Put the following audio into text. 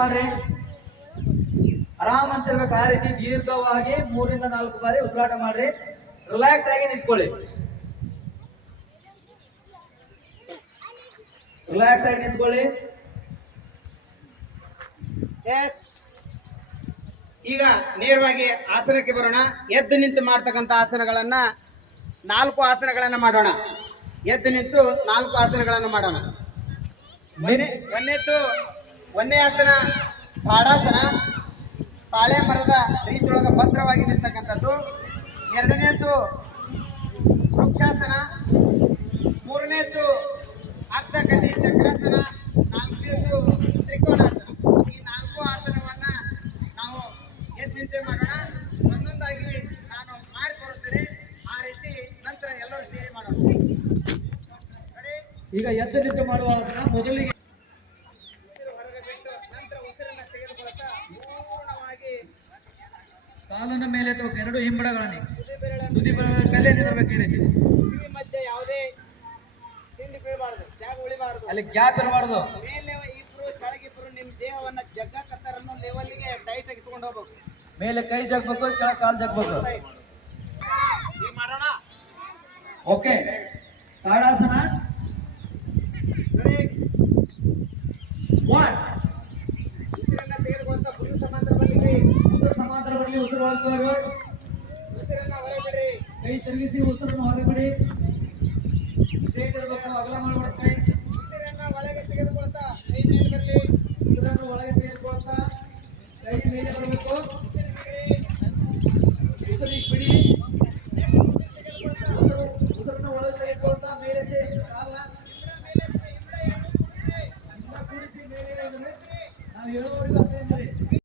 ಮಾಡ್ರಿ. ಆರಾಮ್ ಅನ್ಸಿರ್ಬೇಕು ಆ ರೀತಿ ದೀರ್ಘವಾಗಿ ಮೂರಿಂದ ನಾಲ್ಕು ಬಾರಿ ಉಸಿರಾಟ ಮಾಡ್ರಿ. ರಿಲ್ಯಾಕ್ಸ್ ಆಗಿ ನಿಂತ್ಕೊಳ್ಳಿ. ರಿಲ್ಯಾಕ್ಸ್ ಆಗಿ ನಿಂತ್ಕೊಳ್ಳಿ. ಈಗ ನೇರವಾಗಿ ಆಸನಕ್ಕೆ ಬರೋಣ. ಎದ್ದು ನಿಂತು ಮಾಡ್ತಕ್ಕಂತ ಆಸನಗಳನ್ನ ನಾಲ್ಕು ಆಸನಗಳನ್ನ ಮಾಡೋಣ. ಎದ್ದು ನಿಂತು ನಾಲ್ಕು ಆಸನಗಳನ್ನ ಮಾಡೋಣ. ಒಂದೇ ಒಂದೇದ್ದು ಒಂದೇ ಆಸನ ತಾಡಾಸನ ತಾಳೆ ಮರದ ರೀತಿಯೊಳಗೆ ಭದ್ರವಾಗಿ ನಿಂತಕ್ಕಂಥದ್ದು. ಎರಡನೇದ್ದು ವೃಕ್ಷಾಸನ ಮೂರನೇದ್ದು ಅರ್ಧ ಗಡ್ಡಿ ಚಕ್ರಾಸನ ನಾಲ್ಕನೇದ್ದು ತ್ರಿಕೋಣಾಸನ ಈ ನಾಲ್ಕು ಆಸನವನ್ನ ನಾವು ನಿಂತೆ ಮಾಡೋಣ? ಒಂದೊಂದಾಗಿ ನಾನು ಮಾಡಿಕೊಡುತ್ತೇನೆ. ಆ ರೀತಿ ನಂತರ ಎಲ್ಲರೂ ಸೇರಿ ಮಾಡೋಣ. ಈಗ ಎದ್ದು ನಿಂತು ಮಾಡುವ ಮೊದಲಿಗೆ ಉಸಿರು ಹೊರಗೆ ಬಿಟ್ಟು ನಂತರ ಉಸಿರನ್ನ ತೆಗೆದುಕೊಳ್ತಾ ಪೂರ್ಣವಾಗಿ ಕಾಲನ ಮೇಲೆ ಅಥವಾ ಎರಡು ಹಿಂಬಡಗಳನ್ನೇ. ತುದಿ ಬೆರಳ ಮೇಲೆ ನಿಲ್ಲಬೇಕು ಈ ರೀತಿ ಕಿವಿ ಮಧ್ಯೆ ಯಾವುದೇ ತಿಂಡಿ ಬೀಳಬಾರದು ಜಾಗ ಉಳಿಬಾರದು. ಅಲ್ಲಿ ಗ್ಯಾಪ್ ಇರಬಾರ್ದು. ಮೇಲೆ ಇಬ್ರು ಕೆಳಗಿಬ್ರು ನಿಮ್ಮ ದೇಹವನ್ನ ಜಗ್ಗಕತ್ತಾರನ್ನೋ ಲೆವೆಲ್ಗೆ ಟೈಟ್ ಆಗಿ ತಗೊಂಡು ಹೋಗ್ಬೇಕು. ಮೇಲೆ ಕೈ ಜಗ್ಬೇಕು ಕೆಳಗೆ ಕಾಲು ಜಗ್ಬೇಕು. ಈ ಈಗ ಮಾಡೋಣ? ಓಕೆ. ತಾಡಾಸನ? ಒನ್ ಉಸಿರನ್ನ ಕೈ ತಿರುಗಿಸಿ ಉಸಿರನ್ನು ಹೊರಗೆ ಬಿಡಿ ಸ್ಟ್ರೇಟ್ ಇರಬೇಕು ಅಗಲ ಮಾಡ್ಬಾರ್ದು ಕೈ ಉಸಿರನ್ನ ಒಳಗೆ ತೆಗೆದುಕೊಳ್ತಾ, ಕೈ ಮೇಲೆ ಬರಲಿ. ಉಸಿರನ್ನು ಒಳಗೆ ತೆಗೆದುಕೊಳ್ತಾ, ಕೈ ಮೇಲೆ ಬರಬೇಕು. ಉಸಿರಿಗೆ ಬಿಡಿ. ಉಸಿರು ಉಸಿರನ್ನು ಒಳಗೆ ತೆಗೆದುಕೊಳ್ತಾ, ಮೇಲೆ ಹಿಂದೆ ಕೂರಿಸಿ ಮೇಲೆ ನಾವು ಹೇಳುವವರೆಗೂ